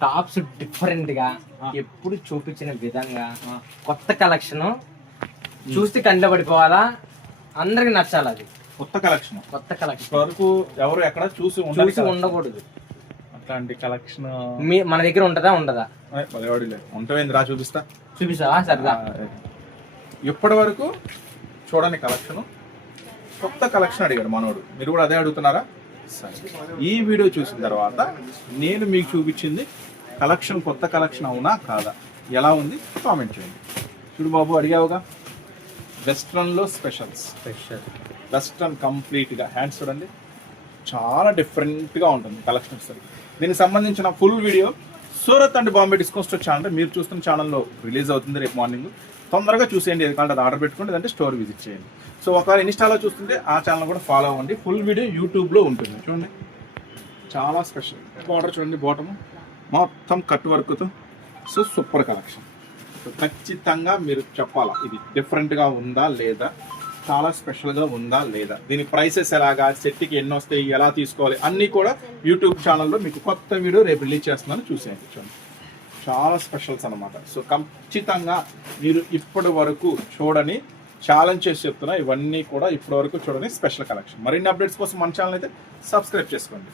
Tops డిఫరెంట్గా ఎప్పుడు చూపించిన విధంగా కొత్త కలెక్షన్ చూస్తే కంట్లో పడిపోవాలా? అందరికి నచ్చాలి అది? కొత్త కలెక్షన్ కొత్త కలెక్షన్ వరకు ఎవరు ఎక్కడ చూసి చూసి ఉండకూడదు. అట్లాంటి కలెక్షన్ మీ మన దగ్గర ఉంటదా ఉండదా? ఉంటవేంది రా చూపిస్తా. చూపిస్తావా? సరదా. ఇప్పటి వరకు చూడని కలెక్షన్ కొత్త కలెక్షన్ అడిగాడు మనోడు. మీరు కూడా అదే అడుగుతున్నారా. ఈ వీడియో చూసిన తర్వాత నేను మీకు చూపించింది కలెక్షన్ కొత్త కలెక్షన్ అవునా కాదా? ఎలా ఉంది? కామెంట్ చేయండి. చూడు బాబు అడిగావుగా? వెస్ట్రన్లో స్పెషల్స్ స్పెషల్ వెస్ట్రన్ కంప్లీట్గా హ్యాండ్స్ చూడండి. చాలా డిఫరెంట్గా ఉంటుంది కలెక్షన్ దీనికి సంబంధించిన full video Surat and Bombay discount store channel మీరు చూస్తున్న ఛానల్లో రిలీజ్ అవుతుంది రేపు మార్నింగ్ తొందరగా చూసేయండి ఎందుకంటే ఆర్డర్ పెట్టుకోండి లేదంటే స్టోర్ విజిట్ చేయండి. సో ఒకవేళ ఇన్స్టాలో చూస్తుంటే ఆ ఛానల్ కూడా ఫాలో అవ్వండి. ఫుల్ వీడియో యూట్యూబ్లో ఉంటుంది. చూడండి. చాలా స్పెషల్ బార్డర్ చూడండి బాటము మొత్తం కట్ వర్క్తో సో సూపర్ కలెక్షన్ సో ఖచ్చితంగా మీరు చెప్పాలా ఇది డిఫరెంట్గా ఉందా లేదా? చాలా స్పెషల్గా ఉందా లేదా? దీని ప్రైసెస్ ఎలాగా? సెట్కి ఎన్ని వస్తాయి? ఎలా తీసుకోవాలి? అన్నీ కూడా యూట్యూబ్ ఛానల్లో మీకు కొత్త వీడియో రేపు రిలీజ్ చేస్తున్నాను. చూసేయండి. చూడండి. చాలా స్పెషల్స్ అన్నమాట. సో ఖచ్చితంగా మీరు ఇప్పటి వరకు చూడని ఛాలెంజ్ చేసి చెప్తున్నా ఇవన్నీ కూడా ఇప్పటి వరకు చూడని స్పెషల్ కలెక్షన్ మరిన్ని అప్డేట్స్ కోసం మన ఛానల్ అయితే సబ్స్క్రైబ్ చేసుకోండి.